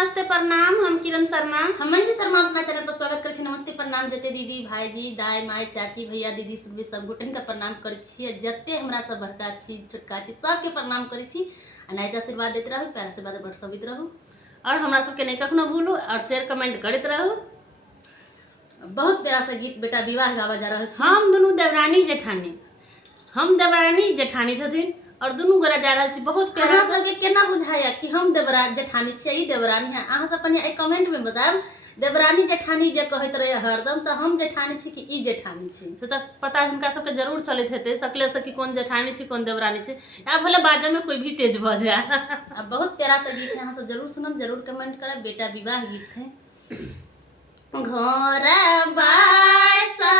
नमस्ते प्रणाम। हम किरण शर्मा, हम मंजू शर्मा अपना चैनल पर स्वागत करै छी। नमस्ते प्रणाम जते दीदी भाईजी दाई माय चाची भैया दीदी सुबह सब गोटन का प्रणाम करै छी। जते हमरा सब बड़का छी छोटका छी सबके प्रणाम करै छी। अनायत आशीर्वाद देते रहू, प्यार आशीर्वाद बरसबैत रहू और हमरा सबके नहीं कखनो भूलू और शेयर कमेंट करते रहू। बहुत प्यारा सा गीत बेटा विवाह गावा जा रहल छी। हम दोनों देवरानी जेठानी, हम देवरानी जेठानी छथिन और दुनू गोरा जा रहल छी। बहुत प्यारा अहाँ सबके केना बुझाया कि हम देवरानी जेठानी छी, ई देवरानी है? अहाँ सब अपन कमेंट में बताएब। देवरानी जेठानी जे कहत रहे हरदम, तो हम जेठानी छी कि ई जेठानी छी? तो तक पता हुनका सबके जरूर चलत हेतै सकले से कि कौन जेठानी छी कौन देवरानी छी, या भले बाजे में कोई भी तेज भ जाए। अब बहुत प्यारा सा गीत है, अहाँ सब जरूर सुनम, जरूर कमेंट करब। बेटा विवाह गीत है। घर बासा